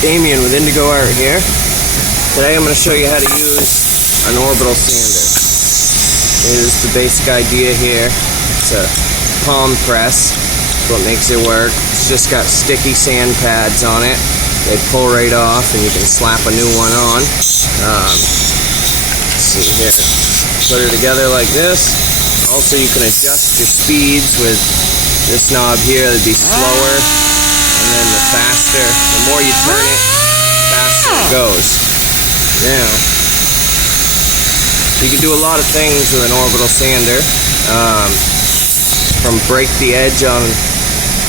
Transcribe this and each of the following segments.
Damien with Indigo Art here. Today I'm going to show you how to use an orbital sander. Here's the basic idea here. It's a palm press. That's what makes it work. It's just got sticky sand pads on it. They pull right off and you can slap a new one on. Let's see here. Put it together like this. Also you can adjust your speeds with this knob here. It'd be slower. And then the faster, the more you turn it, the faster it goes. Now, you can do a lot of things with an orbital sander. From break the edge on a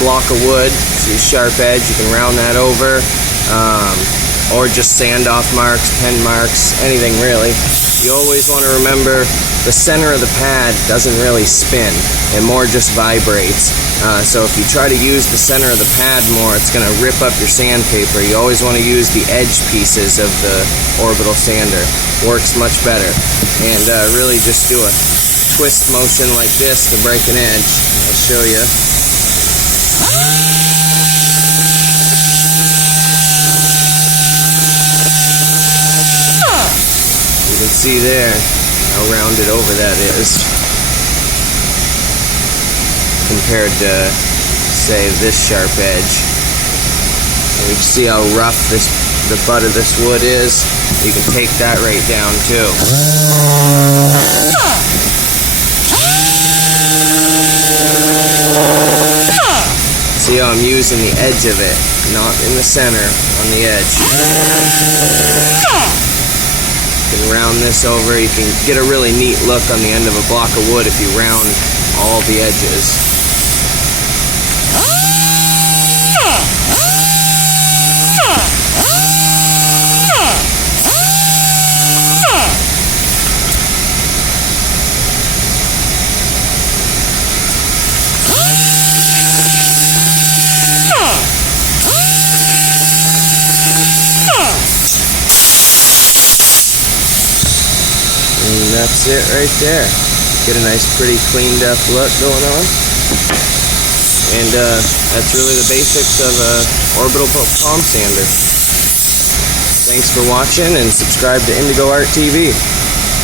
block of wood, see a sharp edge, you can round that over. Or just sand off marks, pen marks, anything really. You always want to remember the center of the pad doesn't really spin. It more just vibrates. So if you try to use the center of the pad more, it's going to rip up your sandpaper. You always want to use the edge pieces of the orbital sander. Works much better. And really just do a twist motion like this to break an edge. I'll show you. You can see there how rounded over that is compared to, say, this sharp edge. And you can see how rough the butt of this wood is. You can take that right down too. See how I'm using the edge of it, not in the center, on the edge. You can round this over. You can get a really neat look on the end of a block of wood if you round all the edges. And that's it right there. Get a nice, pretty, cleaned up look going on. And that's really the basics of a orbital palm sander. Thanks for watching and subscribe to IndigoArt.TV.